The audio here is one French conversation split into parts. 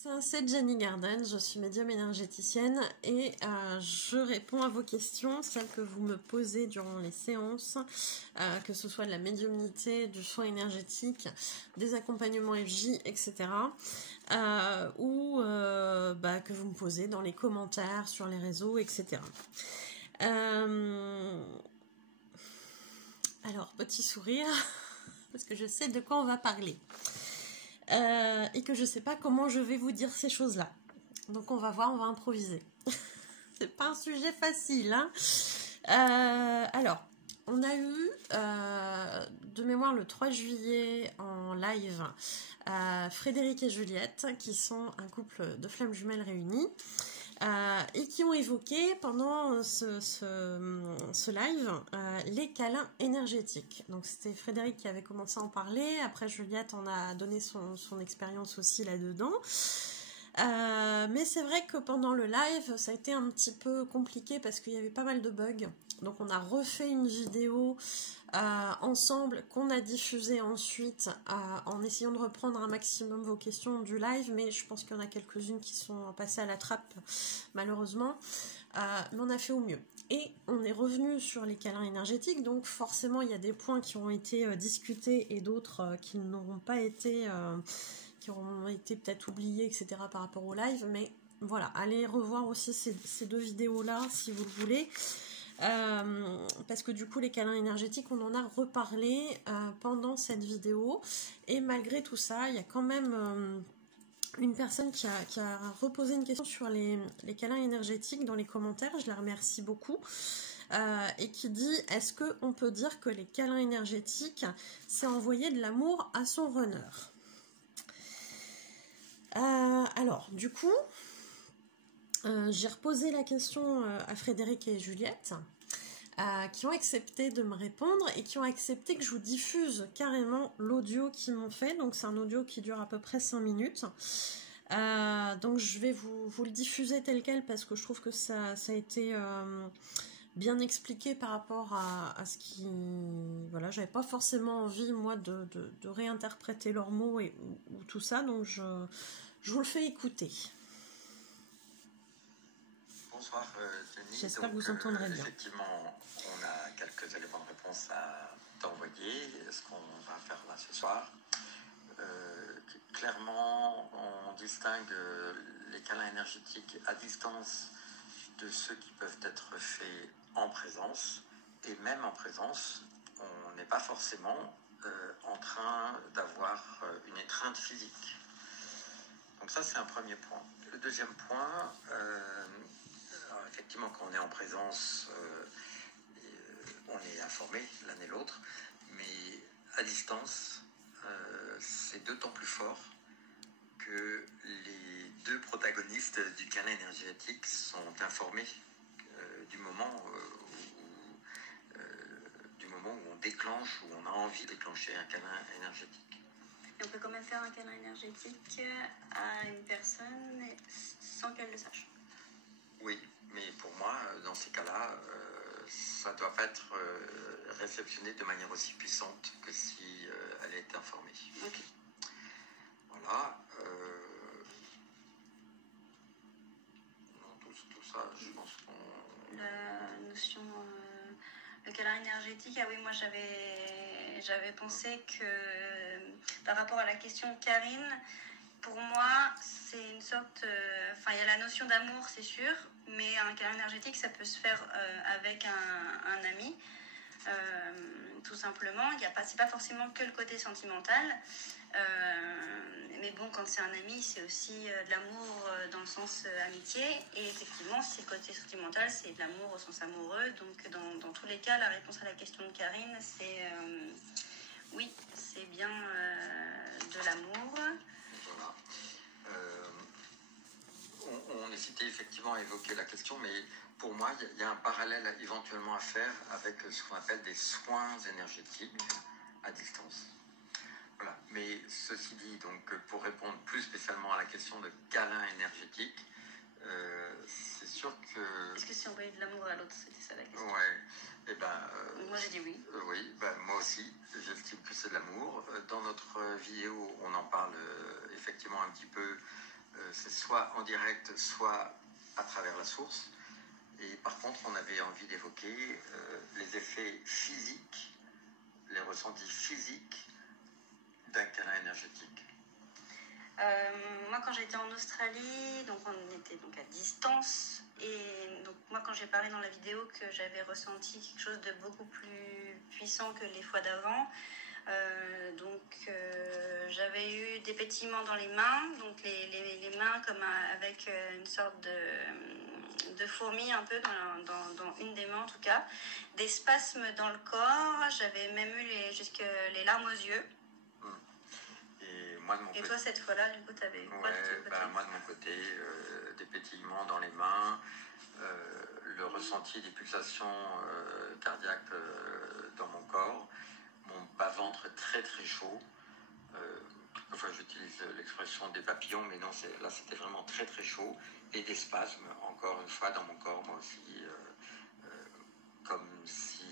C'est Jenny Garden, je suis médium énergéticienne et je réponds à vos questions, celles que vous me posez durant les séances, que ce soit de la médiumnité, du soin énergétique, des accompagnements FJ, etc. Ou que vous me posez dans les commentaires, sur les réseaux, etc. Alors, petit sourire, parce que je sais de quoi on va parler. Et que je sais pas comment je vais vous dire ces choses-là. Donc on va voir, on va improviser. C'est pas un sujet facile, hein. Alors, on a eu de mémoire le 3 juillet en live Frédéric et Juliette, qui sont un couple de flammes jumelles réunies. Et qui ont évoqué pendant ce live les câlins énergétiques. Donc c'était Frédéric qui avait commencé à en parler, après Juliette en a donné son expérience aussi là-dedans. Mais c'est vrai que pendant le live, ça a été un petit peu compliqué parce qu'il y avait pas mal de bugs. Donc on a refait une vidéo ensemble qu'on a diffusée ensuite en essayant de reprendre un maximum vos questions du live, mais je pense qu'il y en a quelques-unes qui sont passées à la trappe malheureusement, mais on a fait au mieux. Et on est revenu sur les câlins énergétiques, donc forcément il y a des points qui ont été discutés et d'autres qui n'auront pas été... qui auront été peut-être oubliés, etc. par rapport au live, mais voilà, allez revoir aussi ces deux vidéos-là si vous le voulez. Parce que du coup les câlins énergétiques on en a reparlé pendant cette vidéo et malgré tout ça il y a quand même une personne qui a reposé une question sur les câlins énergétiques dans les commentaires, je la remercie beaucoup, et qui dit est-ce qu'on peut dire que les câlins énergétiques c'est envoyer de l'amour à son runner? Alors du coup j'ai reposé la question à Frédéric et Juliette, qui ont accepté de me répondre et qui ont accepté que je vous diffuse carrément l'audio qu'ils m'ont fait. Donc c'est un audio qui dure à peu près 5 minutes. Donc je vais vous le diffuser tel quel parce que je trouve que ça a été bien expliqué par rapport à ce qui... Voilà, j'avais pas forcément envie moi de réinterpréter leurs mots ou tout ça, donc je vous le fais écouter. Bonsoir Jenny. J'espère que vous entendrez bien. Effectivement, on a quelques éléments de réponse à t'envoyer. Ce qu'on va faire là ce soir. Clairement, on distingue les câlins énergétiques à distance de ceux qui peuvent être faits en présence. Et même en présence, on n'est pas forcément en train d'avoir une étreinte physique. Donc ça, c'est un premier point. Le deuxième point... Alors effectivement, quand on est en présence, on est informé l'un et l'autre, mais à distance, c'est d'autant plus fort que les deux protagonistes du câlin énergétique sont informés du moment où on déclenche, où on a envie de déclencher un câlin énergétique. Et on peut quand même faire un câlin énergétique à une personne sans qu'elle le sache. Oui, mais pour moi, dans ces cas-là, ça doit pas être réceptionné de manière aussi puissante que si elle est informée. Okay. Voilà. Tout ça, je pense qu'on... La notion... le câlin énergétique, ah oui, moi j'avais pensé que par rapport à la question de Karine, pour moi, c'est une sorte... Enfin, il y a la notion d'amour, c'est sûr, mais un câlin énergétique, ça peut se faire avec un ami, tout simplement. C'est pas forcément que le côté sentimental. Mais bon, quand c'est un ami, c'est aussi de l'amour dans le sens amitié. Et effectivement, si c'est le côté sentimental, c'est de l'amour au sens amoureux. Donc, dans tous les cas, la réponse à la question de Karine, c'est... oui, c'est bien de l'amour. Voilà. On hésitait effectivement à évoquer la question, mais pour moi, il y a un parallèle éventuellement à faire avec ce qu'on appelle des soins énergétiques à distance. Voilà. Mais ceci dit, donc, pour répondre plus spécialement à la question de câlin énergétique, c'est sûr que... Est-ce que c'est envoyer de l'amour à l'autre? C'était ça la question. Ouais. Eh ben, moi j'ai dit oui. Oui, ben, moi aussi, j'estime que c'est de l'amour. Dans notre vidéo, on en parle effectivement un petit peu c'est soit en direct, soit à travers la source. Et par contre, on avait envie d'évoquer les effets physiques, les ressentis physiques d'un câlin énergétique. Moi, quand j'étais en Australie, donc on était donc à distance, et donc moi, quand j'ai parlé dans la vidéo que j'avais ressenti quelque chose de beaucoup plus puissant que les fois d'avant, j'avais eu des pétillements dans les mains, donc les mains comme avec une sorte de fourmi un peu dans une des mains en tout cas, des spasmes dans le corps, j'avais même eu jusque les larmes aux yeux. Et toi, cette fois-là, du coup, tu avais quoi de ton côté? Moi, de mon côté, des pétillements dans les mains, le ressenti des pulsations cardiaques dans mon corps, mon bas-ventre très très chaud. Enfin, j'utilise l'expression des papillons, mais non, là, c'était vraiment très très chaud. Et des spasmes, encore une fois, dans mon corps, moi aussi, comme si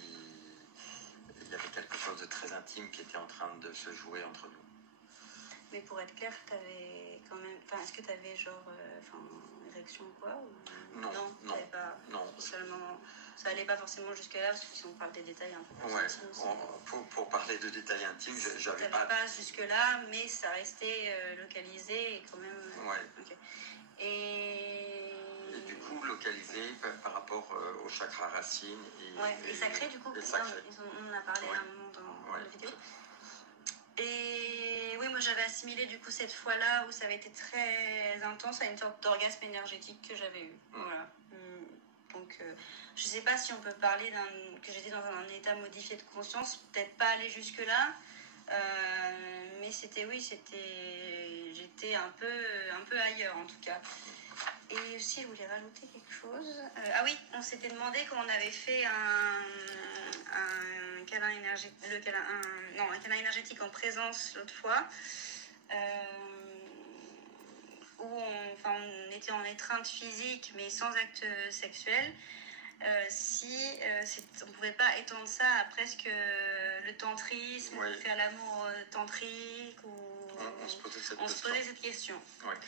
il y avait quelque chose de très intime qui était en train de se jouer entre nous. Mais pour être clair, tu avais quand même. Enfin, est-ce que tu avais genre. Érection ou quoi ou... Non. Pas seulement. Ça allait pas forcément jusque-là, parce que si on parle des détails un peu plus intimes. Pour parler de détails intimes, j'avais pas jusque-là, mais ça restait localisé et quand même. Ouais. Okay. Et du coup, localisé par rapport au chakra racine et sacré, du coup. On en a parlé à un moment dans la vidéo. Et oui, moi j'avais assimilé du coup cette fois-là où ça avait été très intense à une sorte d'orgasme énergétique que j'avais eu. Voilà. Donc je sais pas si on peut parler que j'étais dans un état modifié de conscience, peut-être pas aller jusque-là, mais j'étais un peu ailleurs en tout cas. Et aussi je voulais rajouter quelque chose. Ah oui, on s'était demandé quand on avait fait un câlin énergétique, un câlin énergétique en présence l'autre fois, où on était en étreinte physique mais sans acte sexuel, on ne pouvait pas étendre ça à presque le tantrisme, faire l'amour tantrique ou on se posait cette question. Ouais.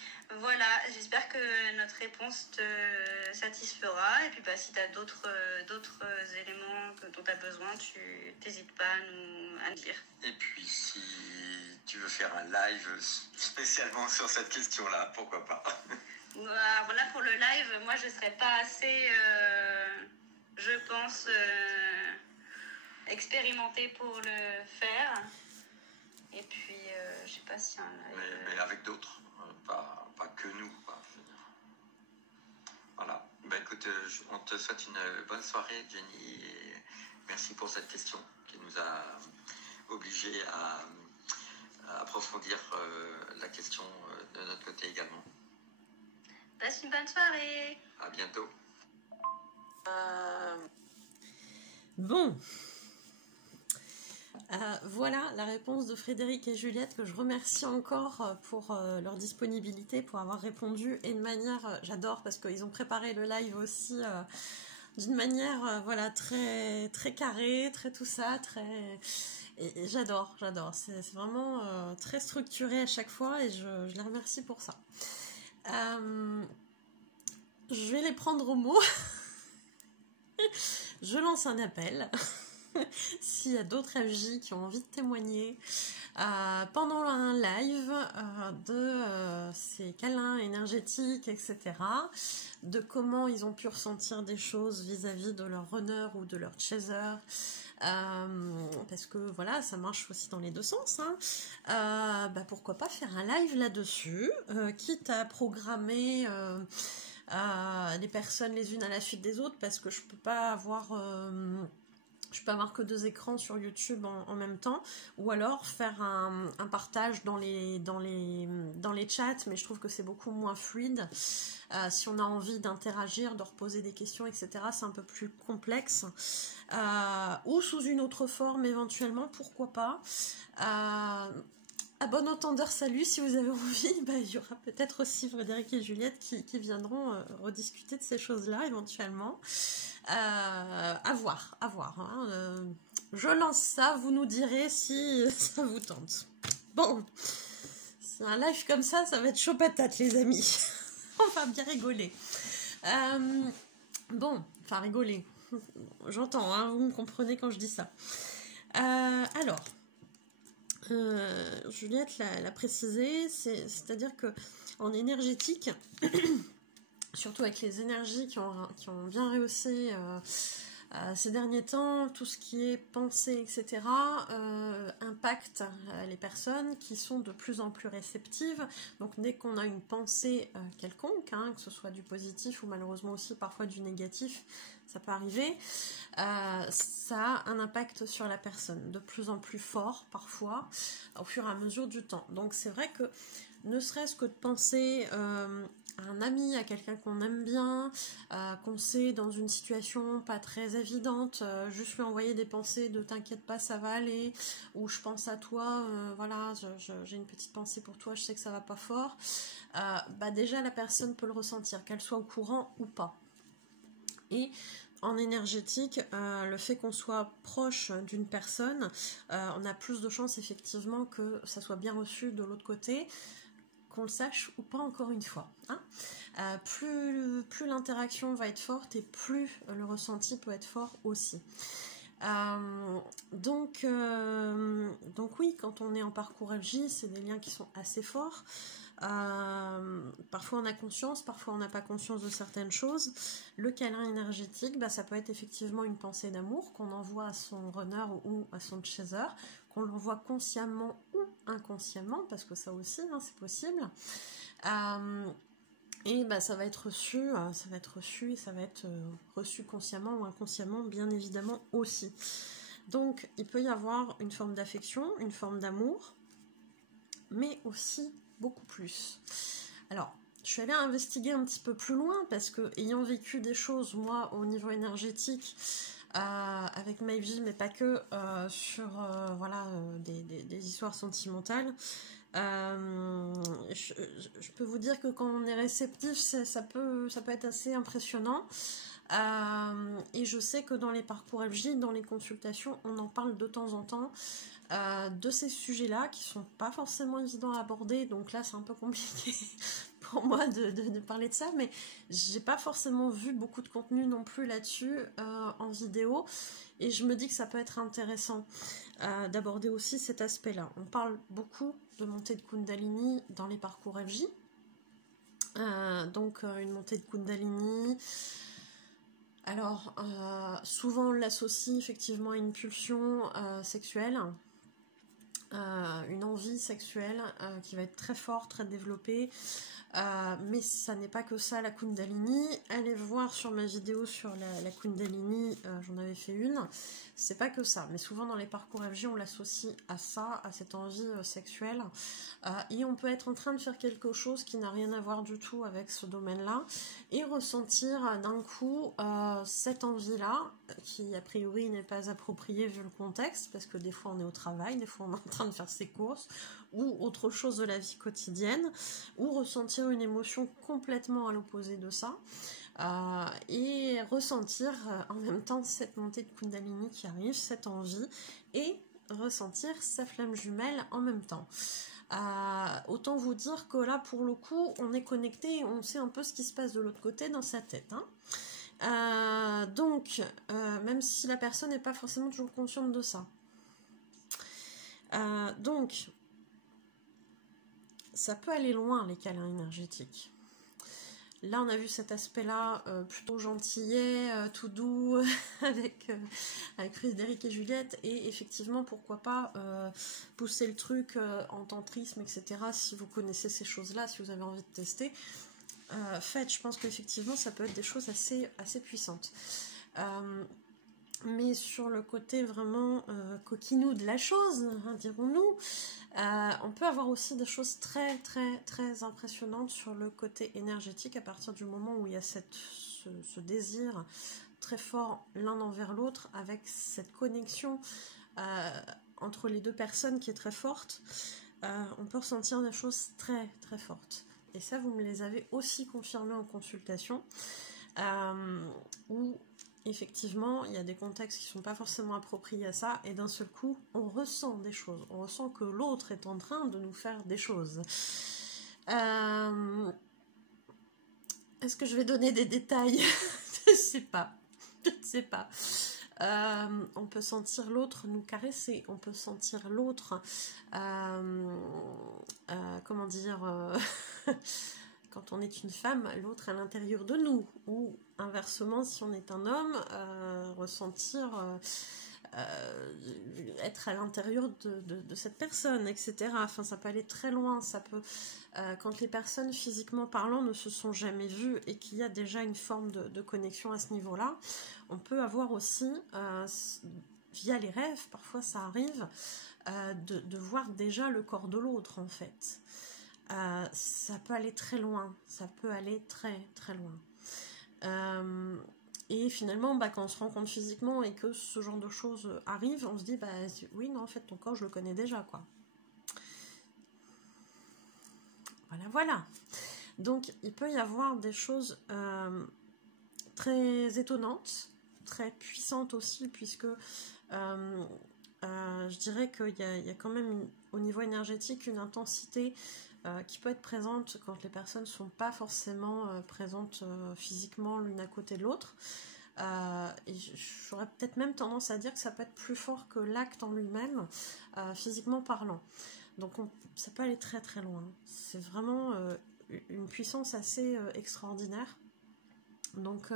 Voilà, j'espère que notre réponse te satisfera. Et puis si tu as d'autres éléments dont tu as besoin, tu n'hésites pas à nous dire. Et puis si tu veux faire un live spécialement sur cette question-là, pourquoi pas. Voilà, pour le live, moi je ne serais pas assez, je pense, expérimentée pour le faire. Et puis, je sais pas si un live... Mais avec d'autres, pas que nous. Voilà. Écoute, on te souhaite une bonne soirée, Jenny. Et merci pour cette question qui nous a obligés à approfondir la question de notre côté également. Passe une bonne soirée. À bientôt. Bon. Voilà la réponse de Frédéric et Juliette, que je remercie encore pour leur disponibilité, pour avoir répondu, et de manière, j'adore parce qu'ils ont préparé le live aussi d'une manière très, très carrée, très tout ça, très... Et j'adore, c'est vraiment très structuré à chaque fois, et je les remercie pour ça. Je vais les prendre au mot. Je lance un appel. S'il y a d'autres FJ qui ont envie de témoigner pendant un live de ces câlins énergétiques, etc., de comment ils ont pu ressentir des choses vis-à-vis de leur runner ou de leur chaser, parce que voilà, ça marche aussi dans les deux sens, hein. Pourquoi pas faire un live là-dessus, quitte à programmer les personnes les unes à la suite des autres, parce que je peux pas avoir que 2 écrans sur YouTube en même temps, ou alors faire un partage dans les chats, mais je trouve que c'est beaucoup moins fluide. Si on a envie d'interagir, de reposer des questions, etc., c'est un peu plus complexe. Ou sous une autre forme éventuellement, pourquoi pas. À bon entendeur, salut, si vous avez envie, il y aura peut-être aussi Frédéric et Juliette qui viendront rediscuter de ces choses-là éventuellement. À voir, hein. Je lance ça, vous nous direz si ça vous tente. Bon, C'est un live comme ça va être chaud patate, les amis. On va bien rigoler. Bon, enfin rigoler. J'entends, hein, vous me comprenez quand je dis ça. Alors, Juliette l'a précisé, c'est-à-dire que en énergétique, surtout avec les énergies qui ont bien rehaussé ces derniers temps, tout ce qui est pensée, etc., impacte les personnes qui sont de plus en plus réceptives. Donc dès qu'on a une pensée quelconque, hein, que ce soit du positif ou malheureusement aussi parfois du négatif, ça peut arriver, ça a un impact sur la personne, de plus en plus fort parfois, au fur et à mesure du temps. Donc c'est vrai que ne serait-ce que de penser à un ami, à quelqu'un qu'on aime bien, qu'on sait dans une situation pas très évidente, juste lui envoyer des pensées de t'inquiète pas, ça va aller, ou je pense à toi, voilà, j'ai une petite pensée pour toi, je sais que ça va pas fort, déjà la personne peut le ressentir, qu'elle soit au courant ou pas. Et en énergétique, le fait qu'on soit proche d'une personne, on a plus de chances effectivement que ça soit bien reçu de l'autre côté, qu'on le sache ou pas encore une fois. Hein. Plus l'interaction va être forte et plus le ressenti peut être fort aussi. Donc oui, quand on est en parcours LJ, c'est des liens qui sont assez forts. Parfois on a conscience, parfois on n'a pas conscience de certaines choses. Le câlin énergétique, ça peut être effectivement une pensée d'amour qu'on envoie à son runner ou à son chaser, qu'on l'envoie consciemment ou inconsciemment, parce que ça aussi, hein, c'est possible. Et ça va être reçu, et ça va être reçu consciemment ou inconsciemment, bien évidemment aussi. Donc il peut y avoir une forme d'affection, une forme d'amour, mais aussi beaucoup plus. Alors, je suis allée investiguer un petit peu plus loin parce que, ayant vécu des choses, moi, au niveau énergétique, avec ma vie, mais pas que, sur des histoires sentimentales, je peux vous dire que quand on est réceptif, ça peut être assez impressionnant. Et je sais que dans les parcours FJ, dans les consultations, on en parle de temps en temps. De ces sujets-là qui sont pas forcément évidents à aborder, donc là c'est un peu compliqué pour moi de parler de ça, mais j'ai pas forcément vu beaucoup de contenu non plus là-dessus en vidéo, et je me dis que ça peut être intéressant d'aborder aussi cet aspect-là. On parle beaucoup de montée de Kundalini dans les parcours FJ, donc une montée de Kundalini. Alors, souvent on l'associe effectivement à une pulsion sexuelle, une envie sexuelle qui va être très forte, très développée, mais ça n'est pas que ça la Kundalini. Allez voir sur ma vidéo sur la Kundalini, j'en avais fait une, c'est pas que ça, mais souvent dans les parcours FJ on l'associe à ça, à cette envie sexuelle, et on peut être en train de faire quelque chose qui n'a rien à voir du tout avec ce domaine-là, et ressentir d'un coup cette envie-là, qui a priori n'est pas appropriée vu le contexte, parce que des fois on est au travail, des fois on est en train de faire ses courses, ou autre chose de la vie quotidienne, ou ressentir une émotion complètement à l'opposé de ça, et ressentir en même temps cette montée de Kundalini qui arrive, cette envie, et ressentir sa flamme jumelle en même temps. Autant vous dire que là pour le coup on est connecté, on sait un peu ce qui se passe de l'autre côté dans sa tête, hein. Donc même si la personne n'est pas forcément toujours consciente de ça, donc ça peut aller loin les câlins énergétiques. Là on a vu cet aspect là plutôt gentillet, tout doux avec Frédéric et Juliette, et effectivement pourquoi pas pousser le truc en tantrisme, etc. Si vous connaissez ces choses là, si vous avez envie de tester, faites. Je pense qu'effectivement ça peut être des choses assez puissantes. Mais sur le côté vraiment coquinou de la chose, hein, dirons-nous, on peut avoir aussi des choses très impressionnantes sur le côté énergétique à partir du moment où il y a ce désir très fort l'un envers l'autre, avec cette connexion entre les deux personnes qui est très forte. On peut ressentir des choses très fortes. Et ça, vous me les avez aussi confirmé en consultation, où effectivement, il y a des contextes qui ne sont pas forcément appropriés à ça, et d'un seul coup, on ressent des choses. On ressent que l'autre est en train de nous faire des choses. Est-ce que je vais donner des détails? Je ne sais pas. Je ne sais pas. On peut sentir l'autre nous caresser, on peut sentir l'autre, comment dire, quand on est une femme, l'autre à l'intérieur de nous, ou inversement, si on est un homme, ressentir, être à l'intérieur de cette personne, etc. Enfin, ça peut aller très loin, ça peut... quand les personnes physiquement parlant ne se sont jamais vues et qu'il y a déjà une forme de connexion à ce niveau-là, on peut avoir aussi, via les rêves, parfois ça arrive, de voir déjà le corps de l'autre en fait. Ça peut aller très loin, ça peut aller très très loin. Et finalement, quand on se rencontre physiquement et que ce genre de choses arrive, on se dit, oui, non, en fait, ton corps, je le connais déjà, quoi. Voilà. Donc, il peut y avoir des choses très étonnantes, très puissantes aussi, puisque je dirais qu'il y a quand même, au niveau énergétique, une intensité qui peut être présente quand les personnes ne sont pas forcément présentes physiquement l'une à côté de l'autre. Et j'aurais peut-être même tendance à dire que ça peut être plus fort que l'acte en lui-même, physiquement parlant. Donc ça peut aller très très loin. C'est vraiment une puissance assez extraordinaire. Donc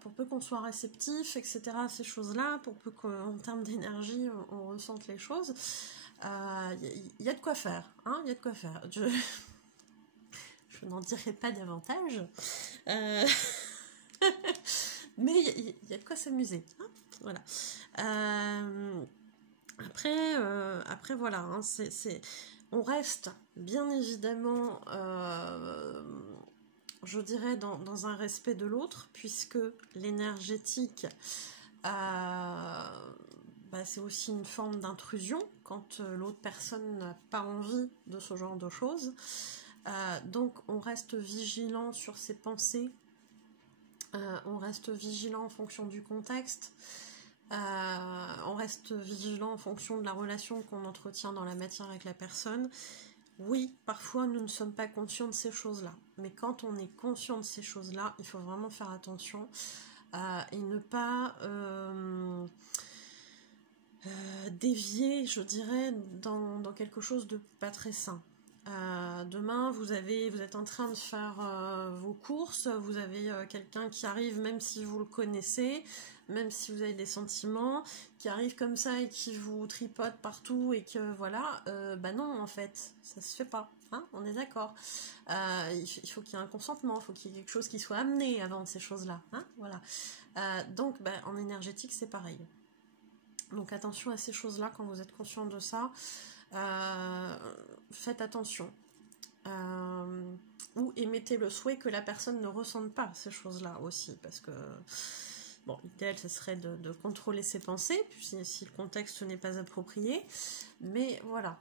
pour peu qu'on soit réceptif, etc., à ces choses-là, pour peu qu'en termes d'énergie, on ressente les choses, il y a de quoi faire. Hein, il y a de quoi faire. Je n'en dirai pas davantage. Mais il y a de quoi s'amuser. Hein, voilà. Après voilà, hein, on reste bien évidemment, je dirais, dans un respect de l'autre, puisque l'énergétique, c'est aussi une forme d'intrusion quand l'autre personne n'a pas envie de ce genre de choses. Donc on reste vigilant sur ses pensées, on reste vigilant en fonction du contexte, on reste vigilant en fonction de la relation qu'on entretient dans la matière avec la personne. Oui, parfois nous ne sommes pas conscients de ces choses-là, mais quand on est conscient de ces choses-là, il faut vraiment faire attention et ne pas dévier, je dirais, dans quelque chose de pas très sain. Demain, vous êtes en train de faire vos courses, vous avez quelqu'un qui arrive, même si vous le connaissez, même si vous avez des sentiments, qui arrive comme ça et qui vous tripote partout et que voilà, non, en fait, ça se fait pas, hein, on est d'accord. Il faut qu'il y ait un consentement, il faut qu'il y ait quelque chose qui soit amené avant de ces choses-là, hein, voilà. Donc, en énergétique, c'est pareil. Donc, attention à ces choses-là quand vous êtes conscient de ça. Faites attention, ou émettez le souhait que la personne ne ressente pas ces choses-là aussi, parce que l'idéal ce serait de contrôler ses pensées si le contexte n'est pas approprié, mais voilà,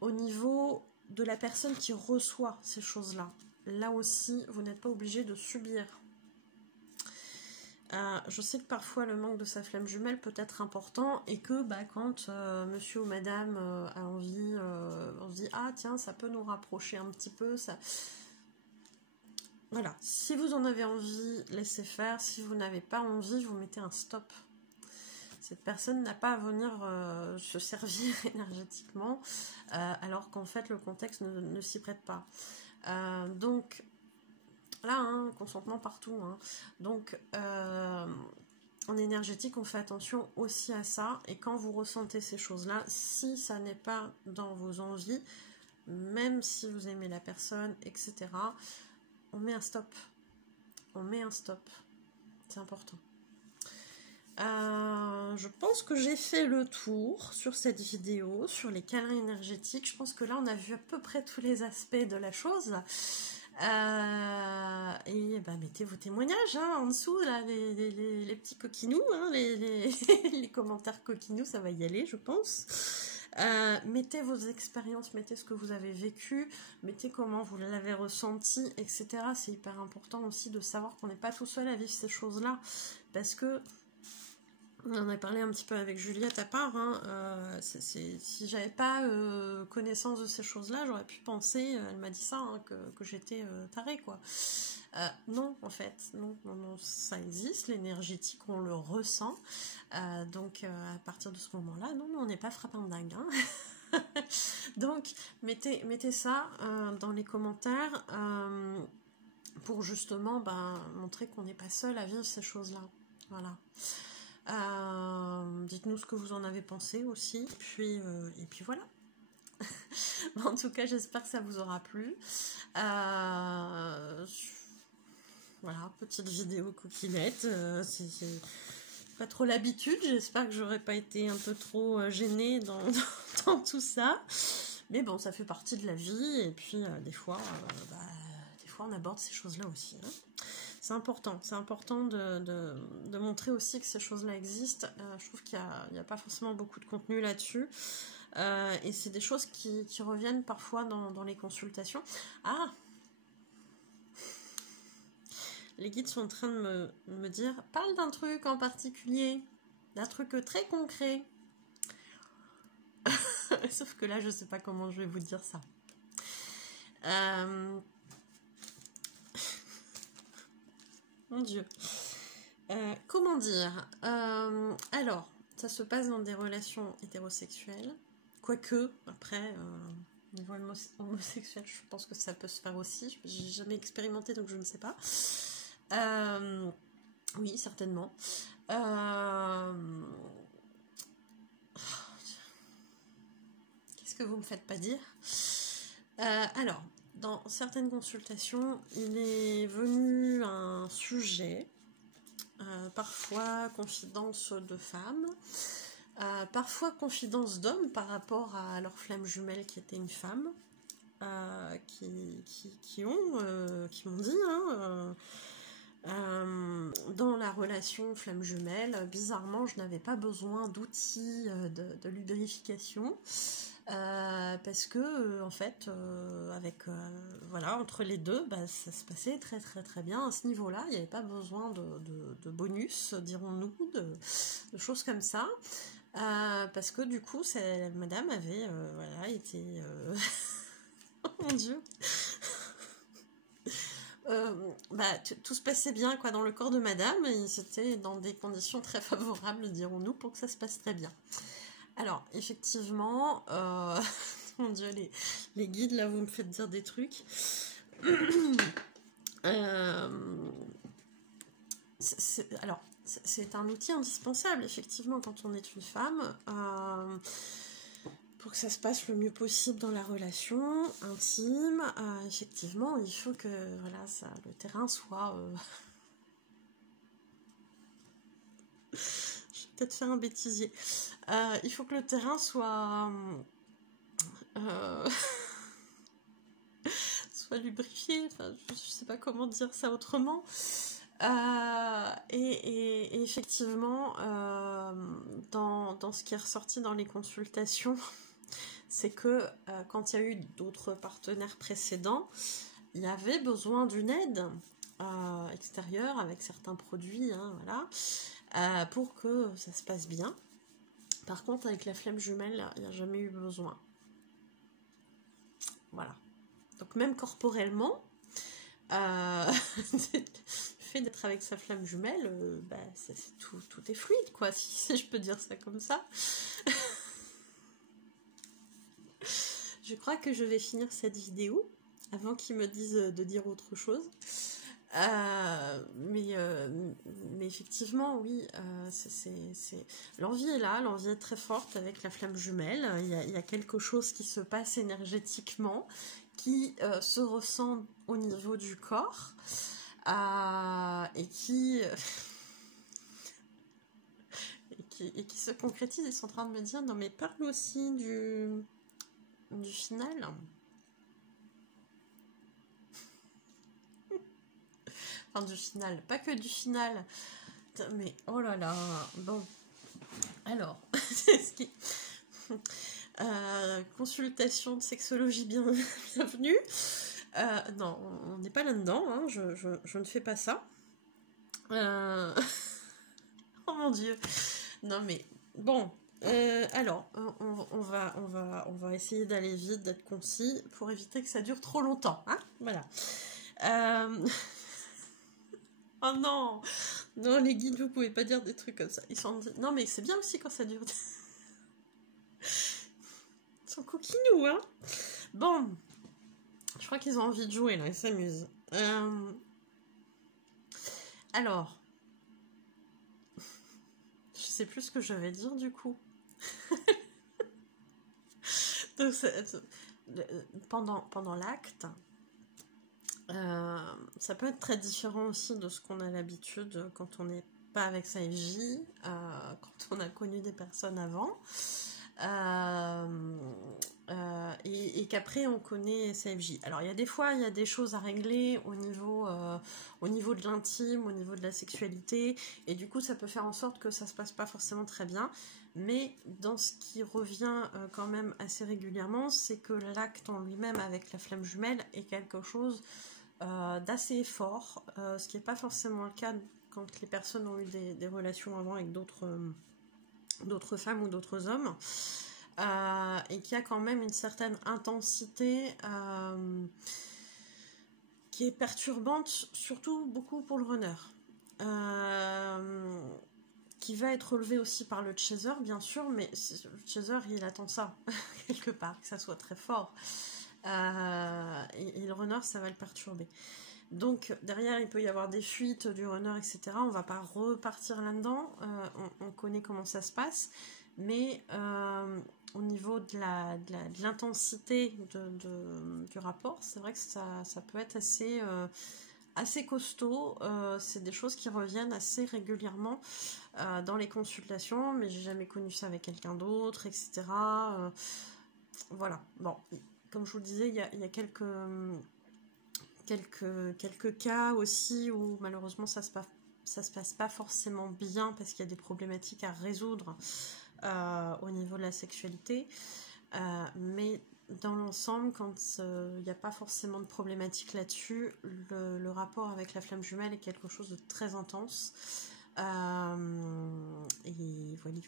au niveau de la personne qui reçoit ces choses-là, là aussi vous n'êtes pas obligé de subir. Je sais que parfois le manque de sa flamme jumelle peut être important et que quand monsieur ou madame a envie, on se dit ah tiens ça peut nous rapprocher un petit peu, ça. Voilà, si vous en avez envie, laissez faire. Si vous n'avez pas envie, vous mettez un stop. Cette personne n'a pas à venir se servir énergétiquement alors qu'en fait le contexte ne s'y prête pas. Donc là, hein, consentement partout. Hein. Donc, en énergétique, on fait attention aussi à ça. Et quand vous ressentez ces choses-là, si ça n'est pas dans vos envies, même si vous aimez la personne, etc., on met un stop. On met un stop. C'est important. Je pense que j'ai fait le tour sur cette vidéo, sur les câlins énergétiques. Je pense que là, on a vu à peu près tous les aspects de la chose. Et mettez vos témoignages en dessous, là, les petits coquinous, hein, les commentaires coquinous, ça va y aller, je pense. Mettez vos expériences, mettez ce que vous avez vécu, mettez comment vous l'avez ressenti, etc. C'est hyper important aussi de savoir qu'on n'est pas tout seul à vivre ces choses-là, parce que on en a parlé un petit peu avec Juliette à part, hein, si j'avais pas connaissance de ces choses-là, j'aurais pu penser, elle m'a dit ça, hein, que j'étais tarée, quoi. Non, en fait, non, ça existe, l'énergétique, on le ressent, donc à partir de ce moment-là, non, on n'est pas frappandingue, hein. Donc, mettez ça dans les commentaires pour justement montrer qu'on n'est pas seul à vivre ces choses-là, voilà. Dites-nous ce que vous en avez pensé aussi, et puis voilà. En tout cas, j'espère que ça vous aura plu. Voilà, petite vidéo coquinette. C'est pas trop l'habitude. J'espère que j'aurais pas été un peu trop gênée dans tout ça. Mais bon, ça fait partie de la vie. Et puis, des fois, on aborde ces choses-là aussi, hein. C'est important de montrer aussi que ces choses-là existent. Je trouve qu'il n'y a pas forcément beaucoup de contenu là-dessus. Et c'est des choses qui reviennent parfois dans les consultations. Ah! Les guides sont en train de me dire, parle d'un truc en particulier, d'un truc très concret. Sauf que là, je ne sais pas comment je vais vous dire ça. Mon Dieu. Comment dire, alors, ça se passe dans des relations hétérosexuelles. Quoique, après, au niveau homosexuel, je pense que ça peut se faire aussi. J'ai jamais expérimenté, donc je ne sais pas. Oui, certainement. Qu'est-ce que vous me faites pas dire? Alors, dans certaines consultations, il est venu un sujet, parfois confidence de femmes, parfois confidence d'hommes par rapport à leur flamme jumelle qui était une femme, qui m'ont dit, dans la relation flamme jumelle, bizarrement, je n'avais pas besoin d'outils de lubrification. Parce que en fait voilà, entre les deux ça se passait très très très bien à ce niveau là, il n'y avait pas besoin de bonus, dirons-nous, de choses comme ça, parce que du coup madame avait été oh mon Dieu. Tout se passait bien quoi dans le corps de madame, et c'était dans des conditions très favorables, dirons-nous, pour que ça se passe très bien. Alors, effectivement, mon Dieu, les guides, là, vous me faites dire des trucs. C'est un outil indispensable, effectivement, quand on est une femme, pour que ça se passe le mieux possible dans la relation intime. Effectivement, il faut que le terrain soit... peut-être faire un bêtisier. Il faut que le terrain soit lubrifié. Enfin, je sais pas comment dire ça autrement. Et effectivement, dans ce qui est ressorti dans les consultations, c'est que quand il y a eu d'autres partenaires précédents, il y avait besoin d'une aide extérieure avec certains produits, voilà. Pour que ça se passe bien. Par contre, avec la flamme jumelle, il n'y a jamais eu besoin. Voilà. Donc même corporellement, le fait d'être avec sa flamme jumelle, tout est fluide, quoi, si je peux dire ça comme ça. Je crois que je vais finir cette vidéo avant qu'ils me disent de dire autre chose. Mais effectivement, oui, l'envie est là, l'envie est très forte avec la flamme jumelle. Il y a quelque chose qui se passe énergétiquement, qui se ressent au niveau du corps, et qui se concrétise. Ils sont en train de me dire, non mais parle aussi du final. Du final, pas que du final, mais oh là là, bon, alors, Consultation de sexologie bienvenue. Non, on n'est pas là-dedans, hein, je ne fais pas ça. Oh mon Dieu. Non mais, bon, alors, on va essayer d'aller vite, d'être concis, pour éviter que ça dure trop longtemps, hein, voilà. Oh non, non les guides, vous pouvez pas dire des trucs comme ça. Ils sont... Non mais c'est bien aussi quand ça dure. Ils sont coquinous, hein. Bon, je crois qu'ils ont envie de jouer là, ils s'amusent. Alors, je sais plus ce que je vais dire du coup. Donc, pendant l'acte, ça peut être très différent aussi de ce qu'on a l'habitude quand on n'est pas avec sa FJ, quand on a connu des personnes avant, et qu'après on connaît sa FJ. Alors il y a des fois, il y a des choses à régler au niveau de l'intime, au niveau de la sexualité, et du coup ça peut faire en sorte que ça se passe pas forcément très bien. Mais dans ce qui revient quand même assez régulièrement, c'est que l'acte en lui-même avec la flamme jumelle est quelque chose d'assez fort, ce qui n'est pas forcément le cas quand les personnes ont eu des relations avant avec d'autres femmes ou d'autres hommes, et qui a quand même une certaine intensité qui est perturbante, surtout beaucoup pour le runner. Qui va être relevé aussi par le chaser, bien sûr, mais le chaser, il attend ça, quelque part, que ça soit très fort. Et le runner, ça va le perturber. Donc, derrière, il peut y avoir des fuites du runner, etc. On va pas repartir là-dedans. On connaît comment ça se passe. Mais au niveau de l'intensité du rapport, c'est vrai que ça peut être assez costaud. C'est des choses qui reviennent assez régulièrement dans les consultations, mais j'ai jamais connu ça avec quelqu'un d'autre, etc. Voilà. Bon, comme je vous le disais, il y a quelques cas aussi où malheureusement ça se passe pas forcément bien parce qu'il y a des problématiques à résoudre au niveau de la sexualité, mais dans l'ensemble, quand il n'y a pas forcément de problématique là-dessus, le rapport avec la flamme jumelle est quelque chose de très intense. Et voilà.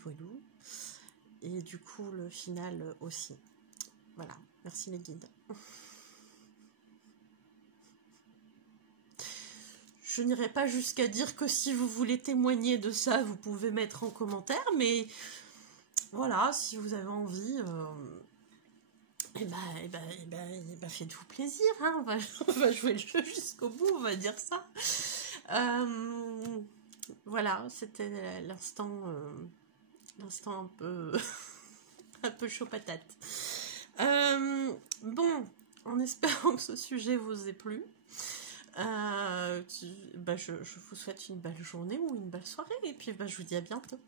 Et du coup, le final aussi. Voilà, merci les guides. Je n'irai pas jusqu'à dire que si vous voulez témoigner de ça, vous pouvez mettre en commentaire, mais voilà, si vous avez envie, faites-vous plaisir, hein, on va jouer le jeu jusqu'au bout, on va dire ça. Voilà, c'était l'instant un peu un peu chaud patate. Bon, en espérant que ce sujet vous ait plu, je vous souhaite une belle journée ou une belle soirée, et puis je vous dis à bientôt.